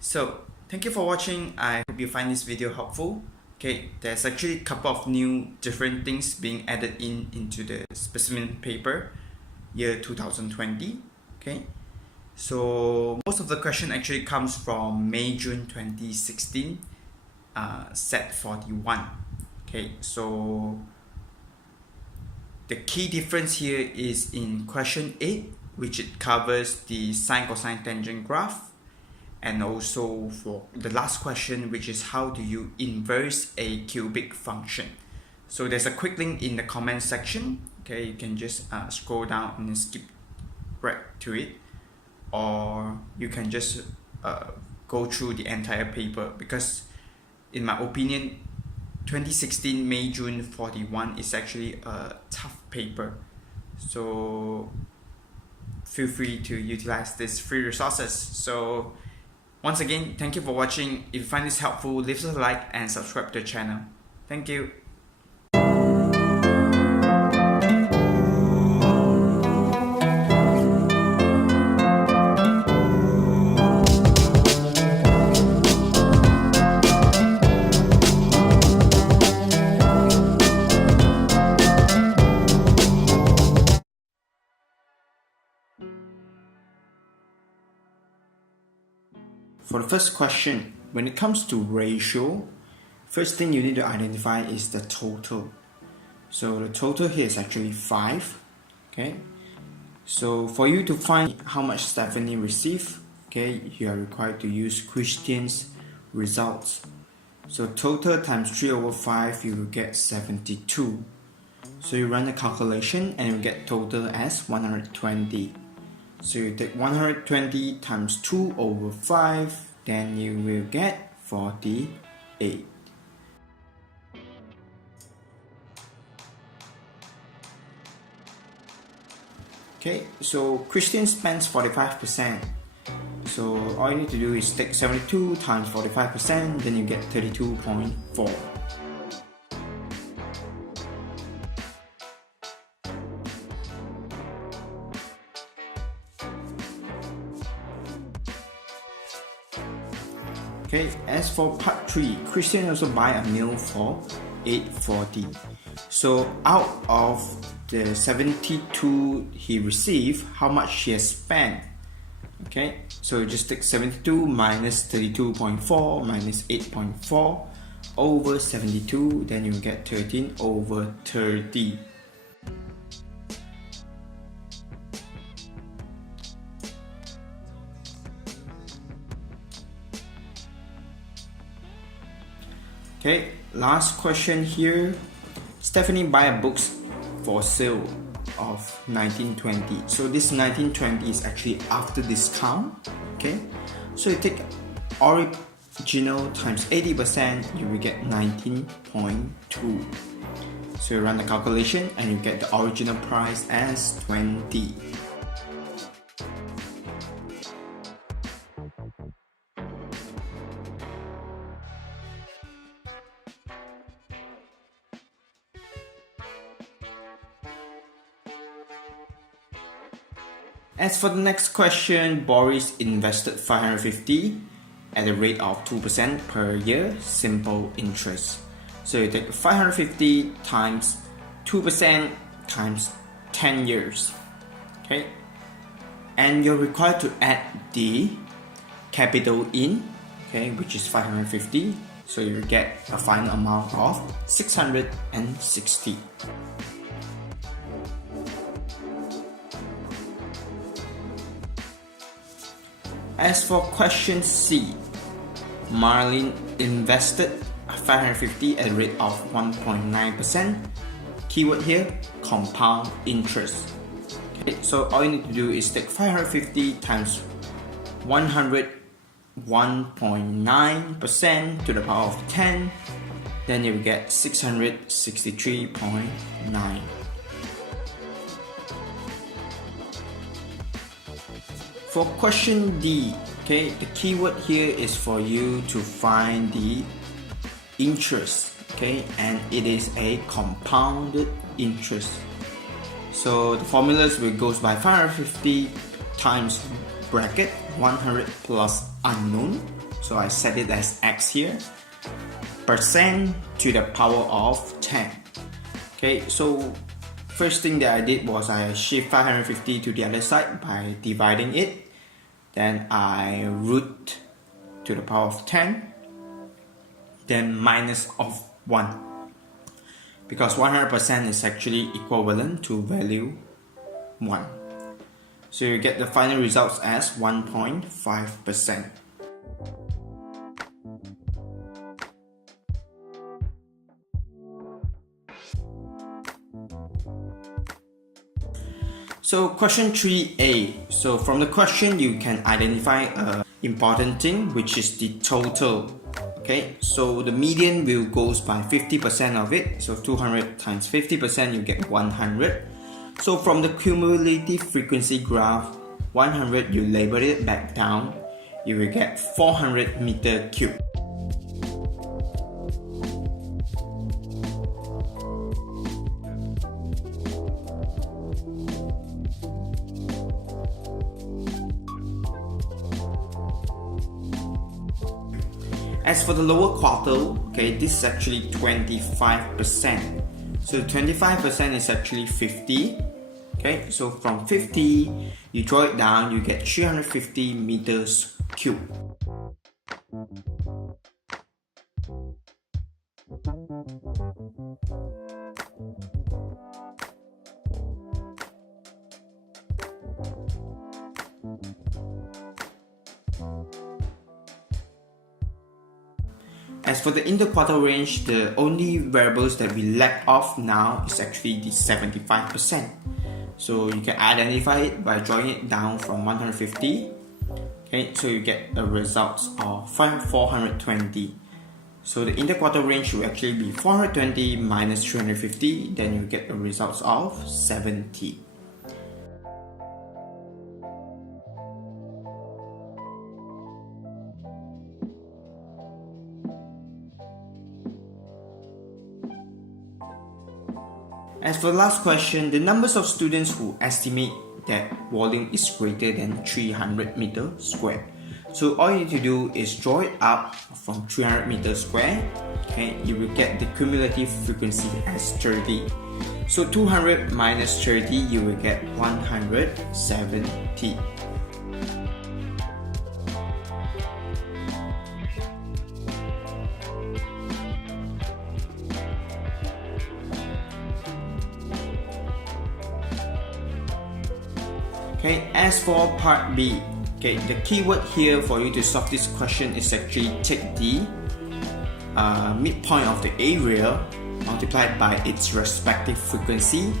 So thank you for watching. I hope you find this video helpful. Okay, there's actually a couple of new different things being added into the specimen paper year 2020. Okay, so most of the question actually comes from May-June 2016 set 41. Okay, so the key difference here is in question 8, which it covers the sine cosine tangent graph, and also for the last question, which is how do you inverse a cubic function. So there's a quick link in the comment section. Okay, you can just scroll down and skip right to it, or you can just go through the entire paper, because in my opinion 2016 May-June 41 is actually a tough paper. So feel free to utilize these free resources. So once again, thank you for watching. If you find this helpful, leave us a like and subscribe to the channel. Thank you. For the first question, when it comes to ratio, first thing you need to identify is the total. So the total here is actually 5. Okay, so for you to find how much Stephanie received, okay, you are required to use Christian's results. So total times 3/5, you will get 72. So you run the calculation and you get total as 120. So you take 120 times 2/5, then you will get 48. Okay, so Christian spends 45%. So all you need to do is take 72 times 45%, then you get 32.4. Okay, as for part 3, Christian also buy a meal for 840. So out of the 72 he received, how much he has spent? Okay, so you just take 72 minus 32.4 minus 8.4 over 72, then you get 13/30. Okay, last question here. Stephanie buy books for sale of 1920. So this 1920 is actually after discount. Okay, so you take original times 80%, you will get 19.2. So you run the calculation and you get the original price as 20. As for the next question, Boris invested 550 at a rate of 2% per year, simple interest. So you take 550 times 2% times 10 years. Okay, and you're required to add the capital in, okay, which is 550. So you get a final amount of 660. As for question C, Marlene invested 550 at a rate of 1.9%. Keyword here, compound interest. Okay, so all you need to do is take 550 times 101.9% to the power of 10, then you will get 663.9. For question D, okay, the keyword here is for you to find the interest, okay, and it is a compounded interest. So the formulas will goes by 550 times bracket 100 plus unknown so I set it as x here, percent to the power of 10. Okay, so first thing that I did was I shift 550 to the other side by dividing it. Then I root to the power of 10, then minus of 1. Because 100% is actually equivalent to value 1. So you get the final results as 1.5%. So question 3a. So from the question you can identify an important thing, which is the total. Okay, so the median will goes by 50% of it. So 200 times 50%, you get 100. So from the cumulative frequency graph, 100 you label it back down, you will get 400 meter cube. As for the lower quartile, okay, this is actually 25%. So 25% is actually 50. Okay, so from 50, you draw it down, you get 350 meters cube. As for the interquartile range, the only variables that we lack of now is actually the 75%. So you can identify it by drawing it down from 150. Okay, so you get a result of 420. So the interquartile range will actually be 420 minus 350, then you get a result of 70. As for the last question, the numbers of students who estimate that volume is greater than 300 meters square. So all you need to do is draw it up from 300 meters square. Okay, you will get the cumulative frequency as 30. So 200 minus 30, you will get 170. Okay, as for part B, okay, the keyword here for you to solve this question is actually take the midpoint of the area multiplied by its respective frequency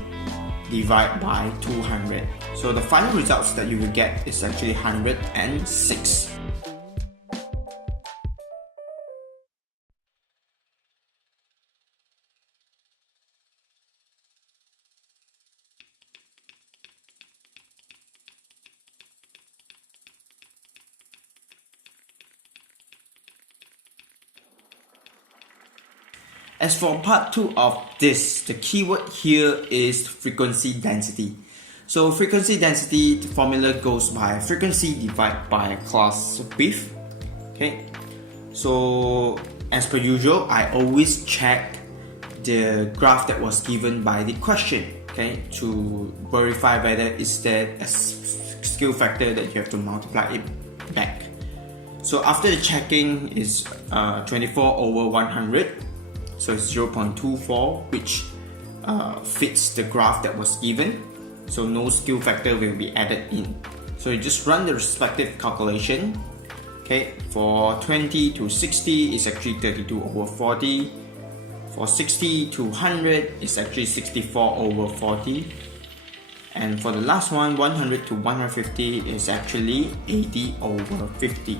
divided by 200. So the final results that you will get is actually 106. As for part 2 of this, the keyword here is frequency density. So frequency density, the formula goes by frequency divided by class width. Okay, so as per usual, I always check the graph that was given by the question, okay, to verify whether is there a scale factor that you have to multiply it back. So after the checking is 24 over 100. So it's 0.24, which fits the graph that was given. So no scale factor will be added in. So you just run the respective calculation. Okay, for 20 to 60 is actually 32 over 40. For 60 to 100 is actually 64 over 40. And for the last one, 100 to 150 is actually 80 over 50.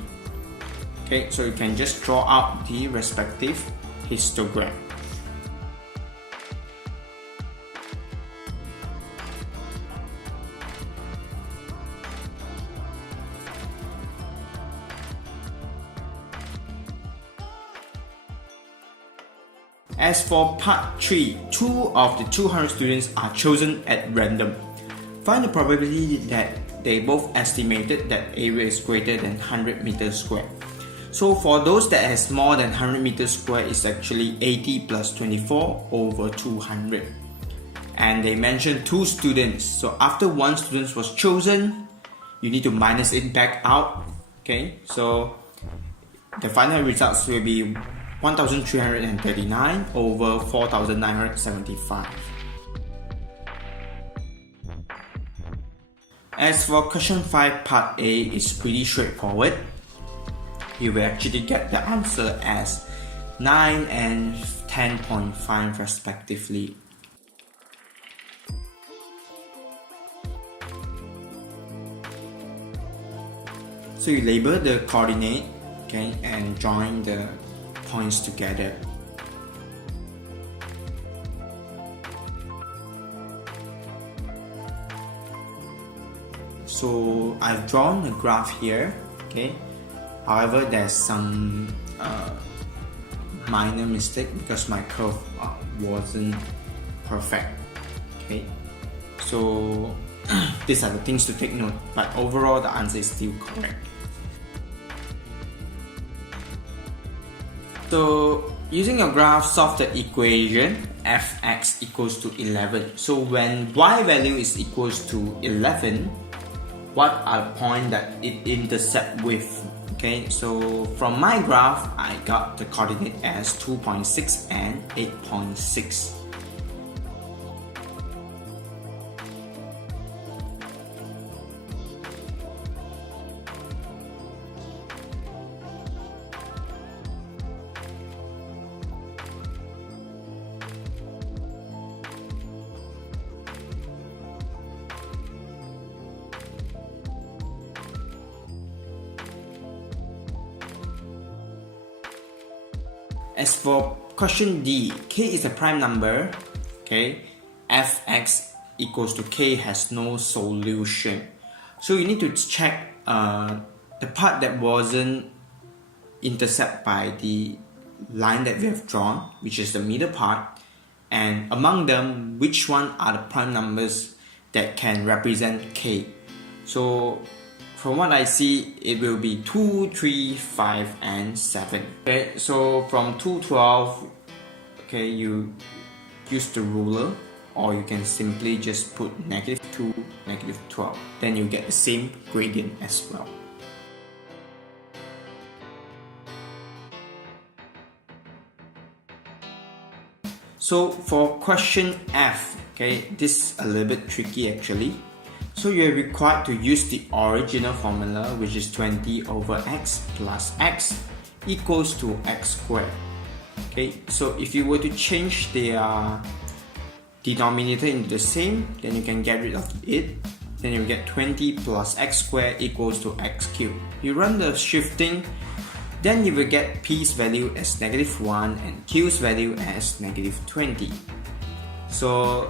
Okay, so you can just draw out the respective histogram. As for part 3, 2 of the 200 students are chosen at random. Find the probability that they both estimated that area is greater than 100 meters square. So for those that has more than 100 meters square, it's actually 80 plus 24 over 200. And they mentioned 2 students. So after 1 student was chosen, you need to minus it back out. Okay, so the final results will be 1339 over 4975. As for question 5 part A, is pretty straightforward. You will actually get the answer as 9 and 10.5 respectively. So you label the coordinate, okay, and join the points together. So I've drawn a graph here, okay. However, there's some minor mistake because my curve wasn't perfect. Okay, so these are the things to take note, but overall the answer is still correct. So using your graph, solve the equation fx equals to 11. So when y value is equals to 11, what are the points that it intercepts with? Okay, so from my graph, I got the coordinate as 2.6 and 8.6. As for question D, k is a prime number, okay, fx equals to k has no solution. So you need to check the part that wasn't intercepted by the line that we have drawn, which is the middle part, and among them, which one are the prime numbers that can represent k. So from what I see, it will be 2, 3, 5, and 7. Okay, so from 2, 12, okay, you use the ruler, or you can simply just put -2, -12. Then you get the same gradient as well. So for question F, okay, this is a little bit tricky actually. So you're required to use the original formula, which is 20 over x plus x equals to x squared. Okay, so if you were to change their denominator into the same, then you can get rid of it. Then you get 20 plus x squared equals to x cubed. You run the shifting, then you will get p's value as -1 and q's value as -20. So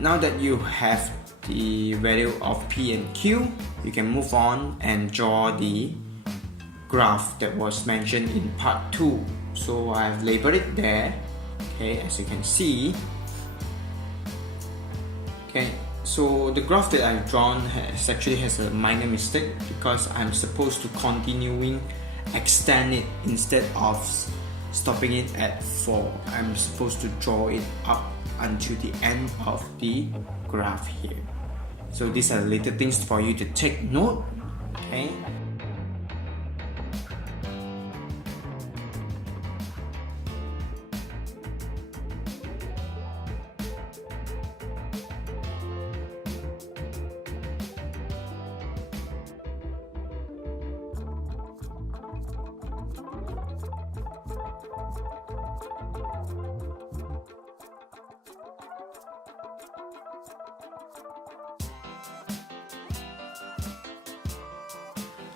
now that you have the value of P and Q, you can move on and draw the graph that was mentioned in part 2. So I've labeled it there, okay, as you can see. Okay, so the graph that I've drawn actually has a minor mistake because I'm supposed to continuing extend it instead of stopping it at 4. I'm supposed to draw it up until the end of the graph here. So these are little things for you to take note, okay?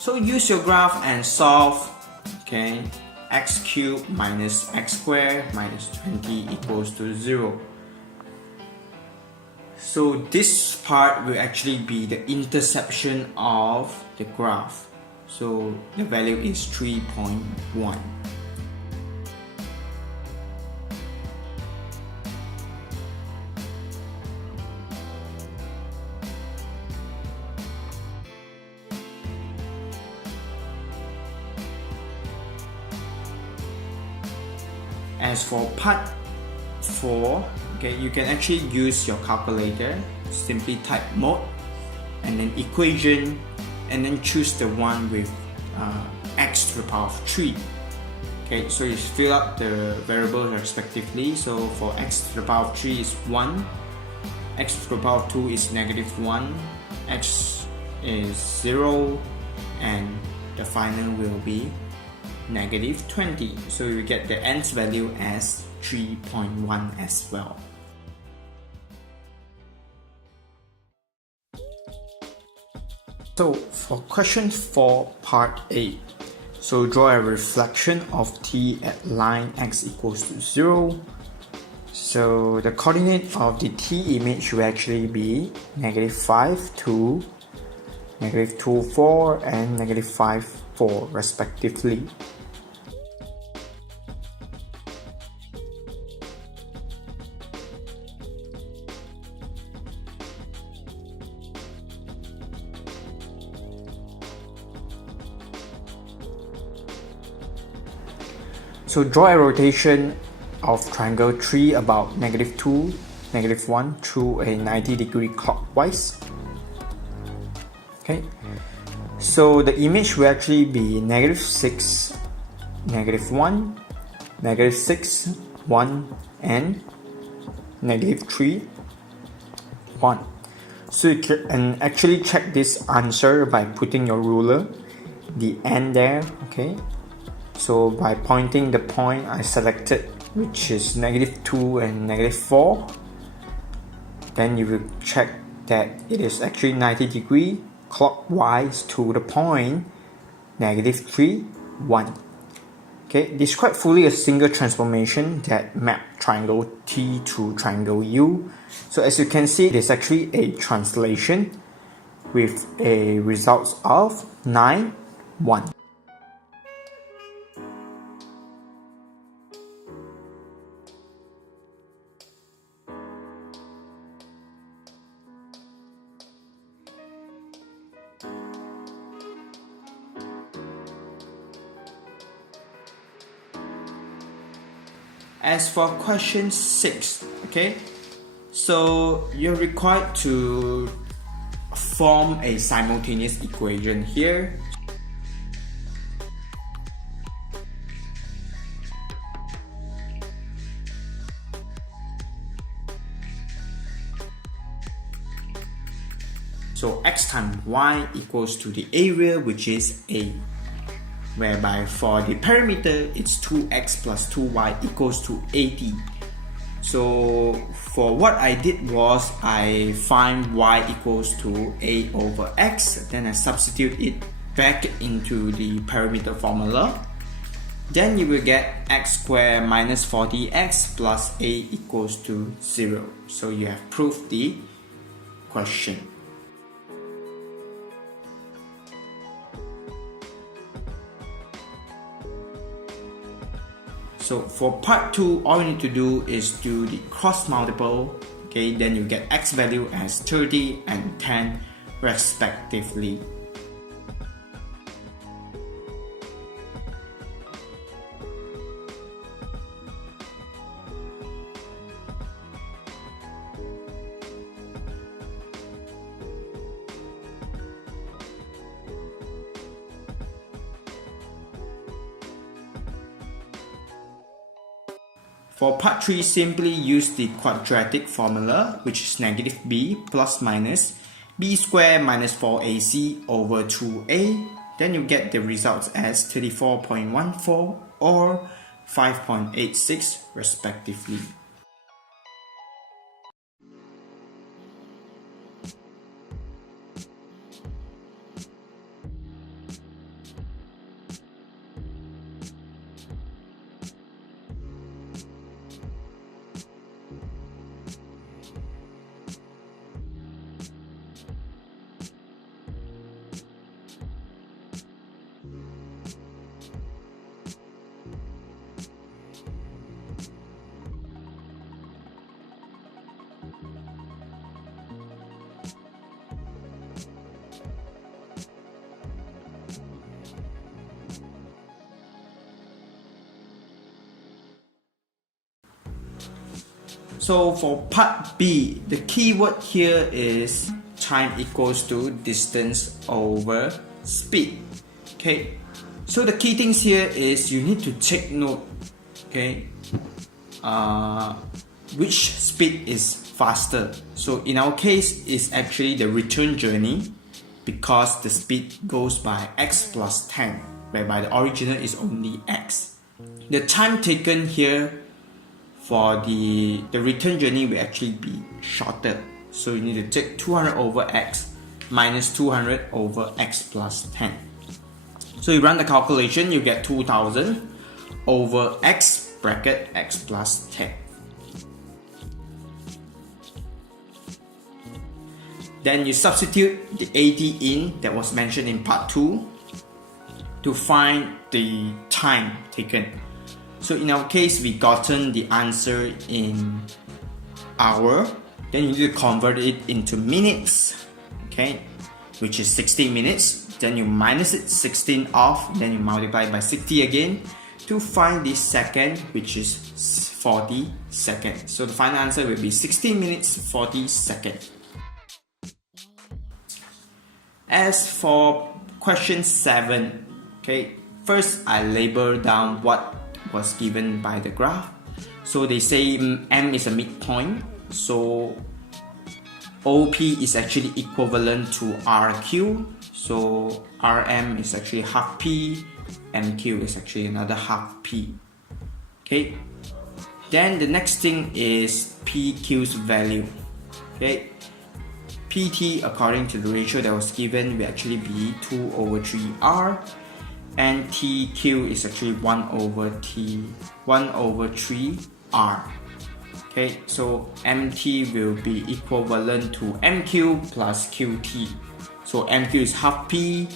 So use your graph and solve, okay, x cubed minus x squared minus 20 equals to 0. So this part will actually be the intersection of the graph. So the value is 3.1. As for part 4, okay, you can actually use your calculator. Simply type mode and then equation, and then choose the one with x to the power of 3. Okay, so you fill up the variables respectively. So for x to the power of 3 is 1, x to the power of 2 is -1, x is 0, and the final will be -20. So you get the nth value as 3.1 as well. So for question 4, part 8, so draw a reflection of t at line x equals to 0. So the coordinate of the t image will actually be -5, 2, -2, 4, and -5, 4 respectively. So draw a rotation of triangle 3 about -2, -1 through a 90-degree clockwise. Okay, so the image will actually be -6, -1, -6, 1, and -3, 1. So you can actually check this answer by putting your ruler, the end there, okay? So by pointing the point I selected, which is -2 and -4, then you will check that it is actually 90 degree clockwise to the point -3, 1. Okay, describe fully a single transformation that map triangle T to triangle U. So as you can see, it is actually a translation with a result of 9, 1. As for question 6, okay, so you're required to form a simultaneous equation here. So x times y equals to the area, which is A, whereby for the perimeter it's 2x plus 2y equals to 80. So for what I did was I find y equals to a over x, then I substitute it back into the perimeter formula. Then you will get x squared minus 40x plus a equals to 0. So you have proved the question. So for part 2, all you need to do is do the cross multiple, okay, then you get x value as 30 and 10 respectively. For part 3, simply use the quadratic formula, which is -b plus minus b squared minus 4ac over 2a. Then you get the results as 34.14 or 5.86 respectively. So for part B, the keyword here is time equals to distance over speed. Okay, so the key things here is you need to take note, okay, which speed is faster. So in our case, it's actually the return journey, because the speed goes by x plus 10, whereby the original is only x. The time taken here for the return journey will actually be shorter. So you need to take 200 over x minus 200 over x plus 10. So you run the calculation, you get 2000 over x bracket x plus 10. Then you substitute the 80 in that was mentioned in part 2 to find the time taken. So in our case, we gotten the answer in hour. Then you need to convert it into minutes, okay, which is 60 minutes. Then you minus it 16 off, then you multiply by 60 again to find the second, which is 40 seconds. So the final answer will be 16 minutes 40 seconds. As for question 7, okay, first I label down what was given by the graph. So they say M is a midpoint, so OP is actually equivalent to RQ, so RM is actually half P, MQ is actually another half P. Okay, then the next thing is PQ's value. Okay, PT according to the ratio that was given will actually be 2 over 3R, and TQ is actually 1 over 3R. Okay, so MT will be equivalent to MQ plus QT. So MQ is half P,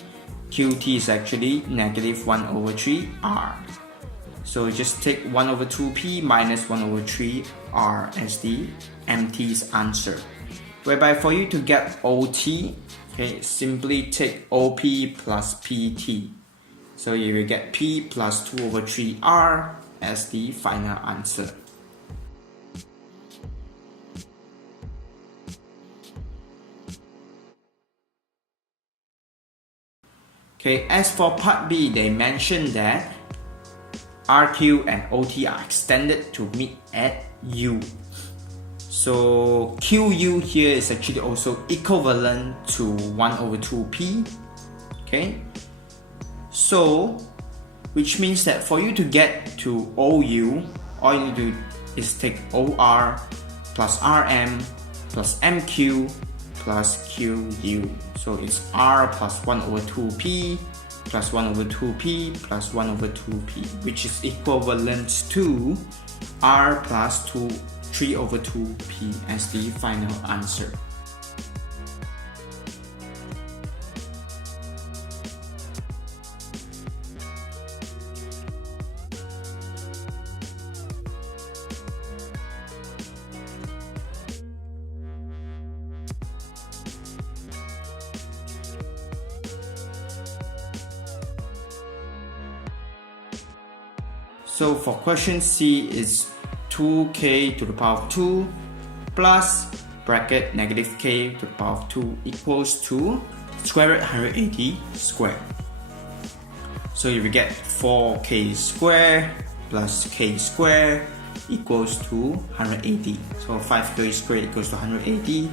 QT is actually negative 1 over 3R. So just take 1 over 2P minus 1 over 3R as the MT's answer. Whereby for you to get OT, okay, simply take OP plus PT. So you will get P plus 2 over 3R as the final answer. Okay, as for part B, they mentioned that RQ and OT are extended to meet at U. So QU here is actually also equivalent to 1 over 2P. Okay, so which means that for you to get to OU, all you need to do is take OR plus RM plus MQ plus QU. So it's R plus 1 over 2P plus 1 over 2P plus 1 over 2P, which is equivalent to R plus 3 over 2P as the final answer. So for question C is 2k to the power of 2 plus bracket negative k to the power of 2 equals to square root 180 squared. So you will get 4k squared plus k squared equals to 180. So 5k squared equals to 180,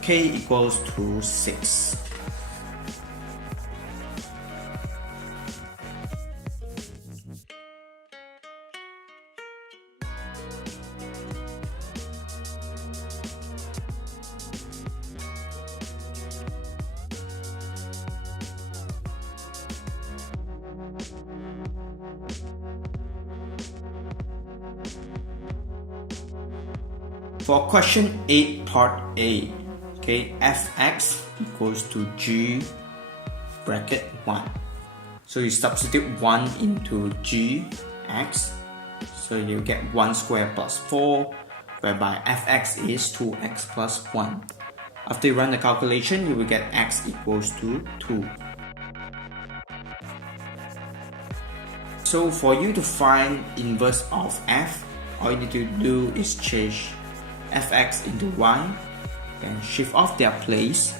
k equals to 6. For question 8 part A, okay, fx equals to g bracket 1. So you substitute 1 into gx, so you get 1 squared plus 4, whereby fx is 2x plus 1. After you run the calculation, you will get x equals to 2. So for you to find inverse of f, all you need to do is change fx into y, then shift off their place,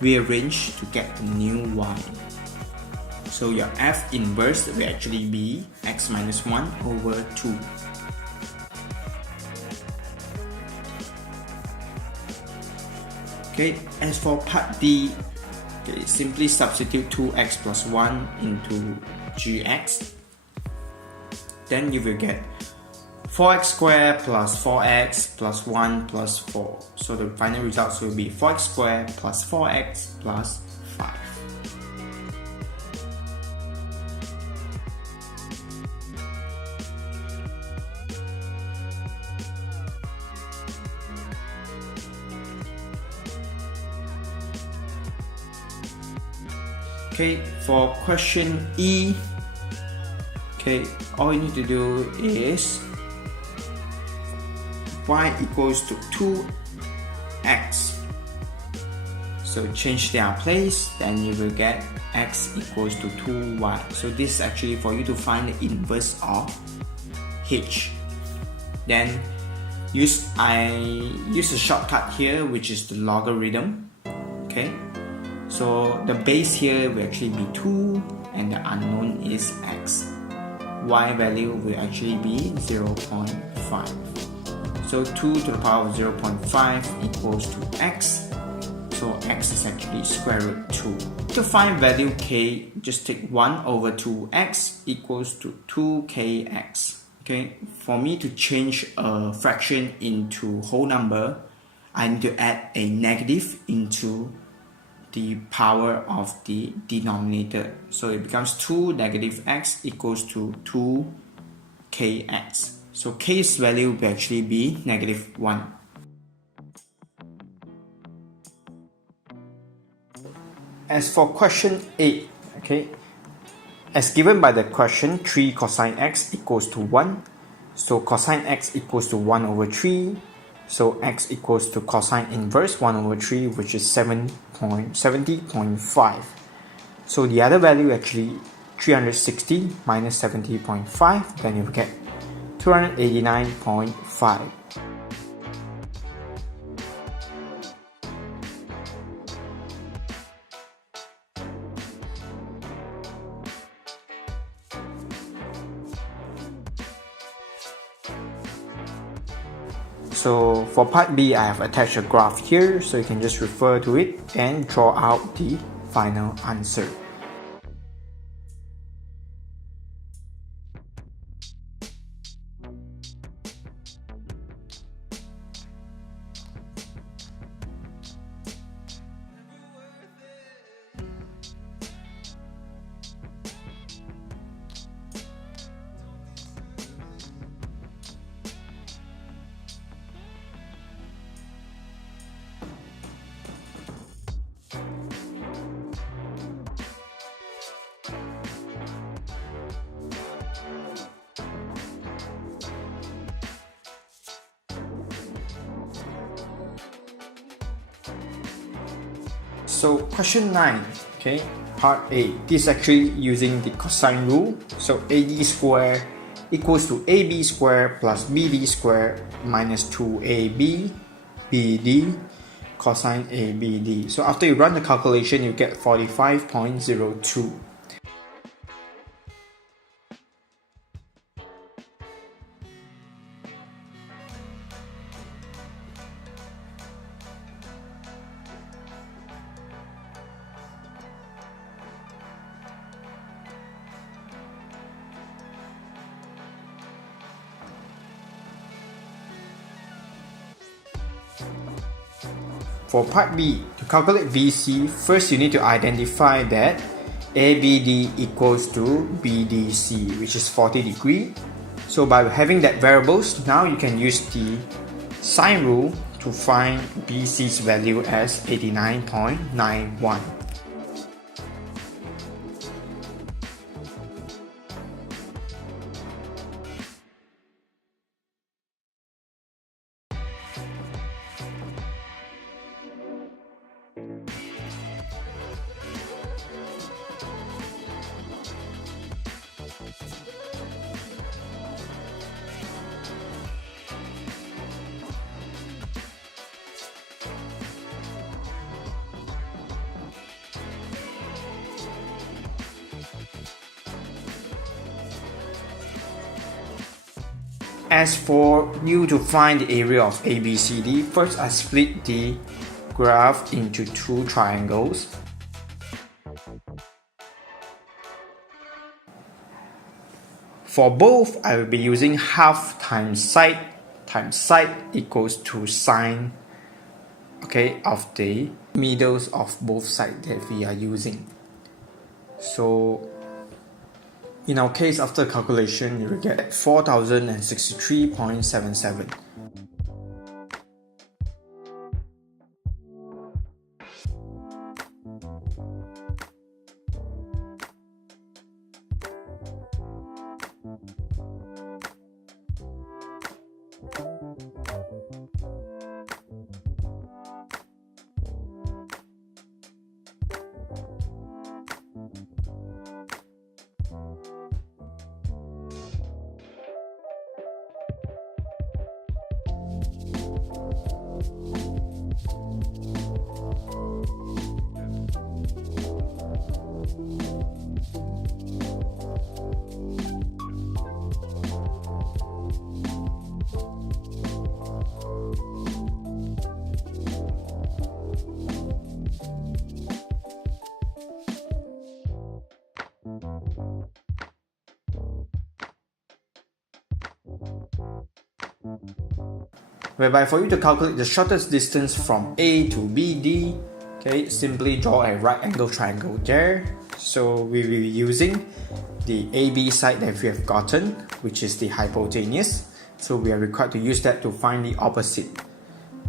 rearrange to get the new y. So your f inverse will actually be x minus 1 over 2. Okay, as for part D, okay, simply substitute 2x plus 1 into gx. Then you will get 4x squared plus 4x plus 1 plus 4. So the final results will be 4x squared plus 4x plus 5. Okay, for question E, okay, all you need to do is y equals to 2x. So change their place, then you will get x equals to 2y. So this is actually for you to find the inverse of h. Then I use a shortcut here, which is the logarithm. Okay. So the base here will actually be 2 and the unknown is x. Y value will actually be 0.5. So 2 to the power of 0.5 equals to x. So x is actually square root 2. To find value k, just take 1 over 2x equals to 2kx. Okay, for me to change a fraction into whole number, I need to add a negative into the power of the denominator. So it becomes 2 negative x equals to 2kx. So k's value will actually be negative 1. As for question 8, okay, as given by the question, 3 cosine x equals to 1. So cosine x equals to 1 over 3. So x equals to cosine inverse 1 over 3, which is 70.5. So the other value actually 360 minus 70.5, then you will get 289.5. So for part B, I have attached a graph here, so you can just refer to it and draw out the final answer. So question 9, okay, part A. This is actually using the cosine rule. So AD squared equals to AB squared plus BD squared minus 2AB BD cosine ABD. So after you run the calculation, you get 45.02. For part B, to calculate VC, first you need to identify that ABD equals to BDC, which is 40 degrees. So by having that variables, now you can use the sine rule to find BC's value as 89.91. As for you to find the area of ABCD, first I split the graph into two triangles. For both, I will be using half times side equals to sine, okay, of the middles of both sides that we are using. So in our case, after calculation, you will get 4063.77. Whereby for you to calculate the shortest distance from A to BD, okay, simply draw a right angle triangle there. So we will be using the AB side that we have gotten, which is the hypotenuse. So we are required to use that to find the opposite.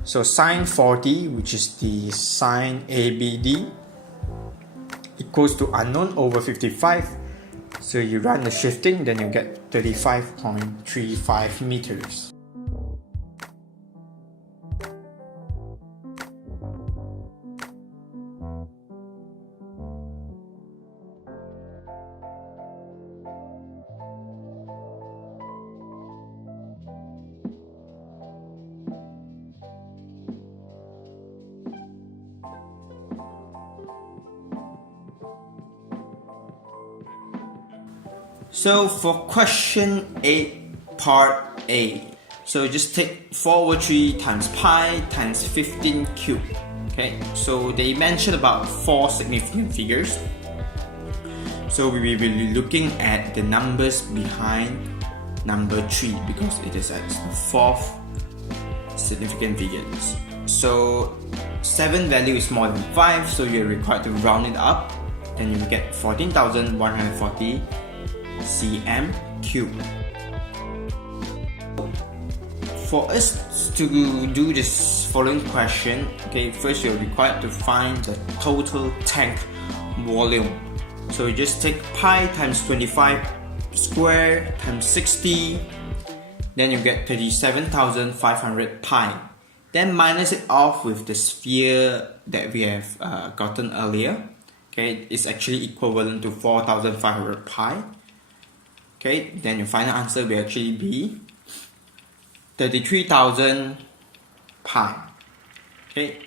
So sine 40, which is the sine ABD, equals to unknown over 55. So you run the shifting, then you get 35.35 meters. So for question 8, part A, so just take 4/3 times pi times 15 cubed. Okay, so they mentioned about 4 significant figures. So we will be looking at the numbers behind number 3 because it is at the 4th significant figure. So 7 value is more than 5, so you're required to round it up. Then you will get 14,140 cm cubed. For us to do this following question, okay, first you're required to find the total tank volume. So you just take pi times 25 square times 60, then you get 37,500 pi. Then minus it off with the sphere that we have gotten earlier. Okay, it's actually equivalent to 4,500 pi. Okay, then your final answer will actually be 33,000 pi. Okay,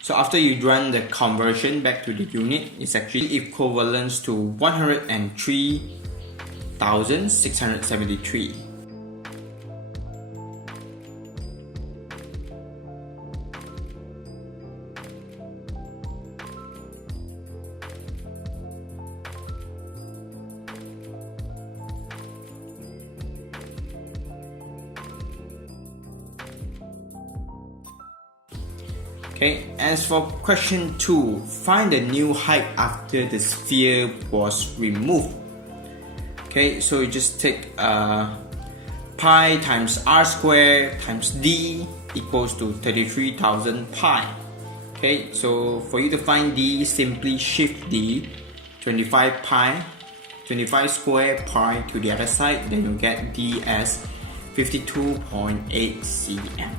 so after you run the conversion back to the unit, it's actually equivalent to 103,673. Okay, as for question 2, find the new height after the sphere was removed. Okay, so you just take pi times r squared times d equals to 33,000 pi. Okay, so for you to find d, simply shift the 25 square pi to the other side, then you get d as 52.8 cm.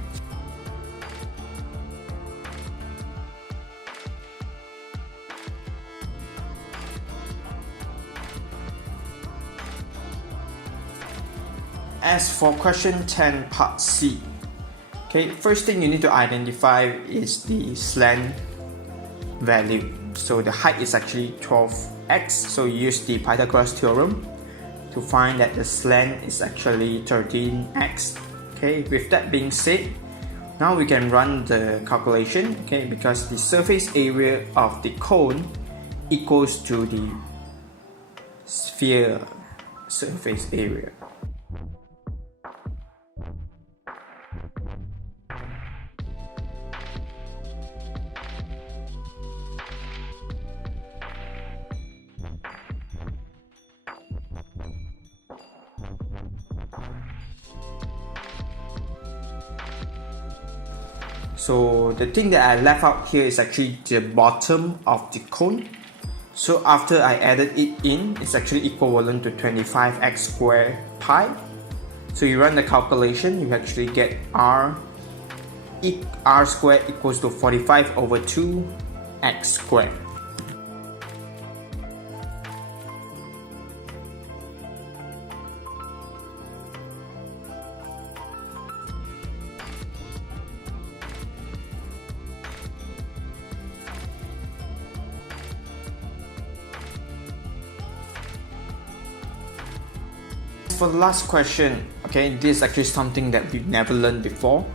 As for question 10, part C, okay, first thing you need to identify is the slant value. So the height is actually 12x, so you use the Pythagoras theorem to find that the slant is actually 13x. Okay, with that being said, now we can run the calculation, okay, because the surface area of the cone equals to the sphere surface area. So the thing that I left out here is actually the bottom of the cone. So after I added it in, it's actually equivalent to 25x squared pi. So you run the calculation, you actually get r squared equals to 45 over 2x squared. For the last question, okay, this is actually something that we've never learned before.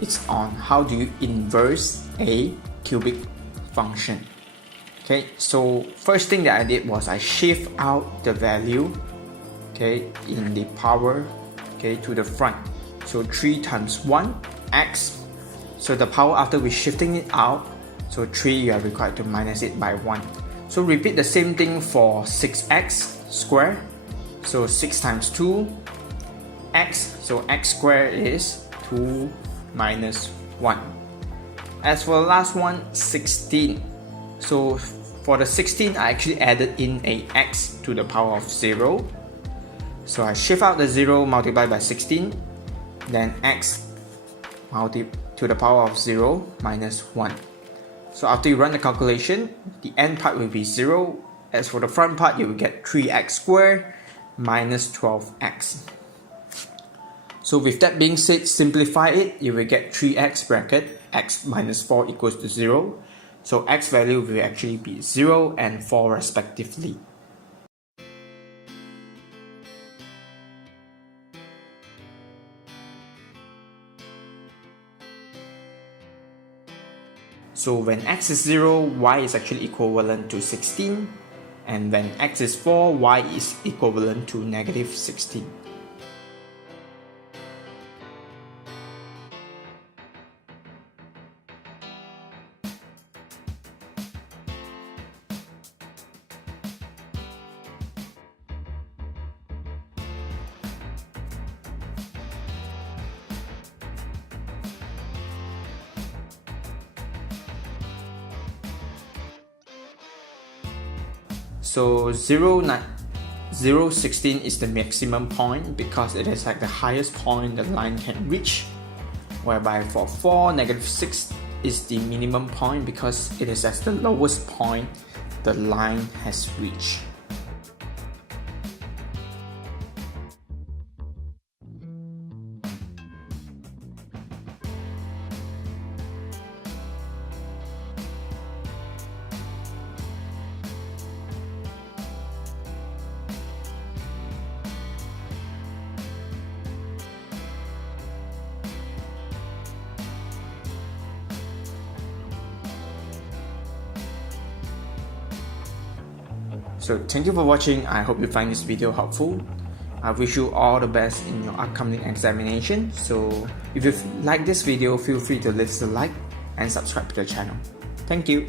It's on how do you inverse a cubic function. Okay, so first thing that I did was I shift out the value, okay, in the power, okay, to the front. So 3 times 1 x. So the power after we shifting it out, so 3 you are required to minus it by 1. So repeat the same thing for 6x squared. So 6 times 2 x, so x squared is 2 minus 1. As for the last one, 16. So for the 16, I actually added in a x to the power of 0. So I shift out the 0, multiply by 16, then x to the power of 0 minus 1. So after you run the calculation, the end part will be 0. As for the front part, you will get 3x squared minus 12x. So with that being said, simplify it, you will get 3x bracket x minus 4 equals to 0. So x value will actually be 0 and 4 respectively. So when x is 0, y is actually equivalent to 16. And when x is 4, y is equivalent to negative 16. So 0.16 is the maximum point because it is like the highest point the line can reach, whereby for 4, negative 6 is the minimum point because it is at the lowest point the line has reached. So thank you for watching. I hope you find this video helpful. I wish you all the best in your upcoming examination. So if you like this video, feel free to leave a like and subscribe to the channel. Thank you.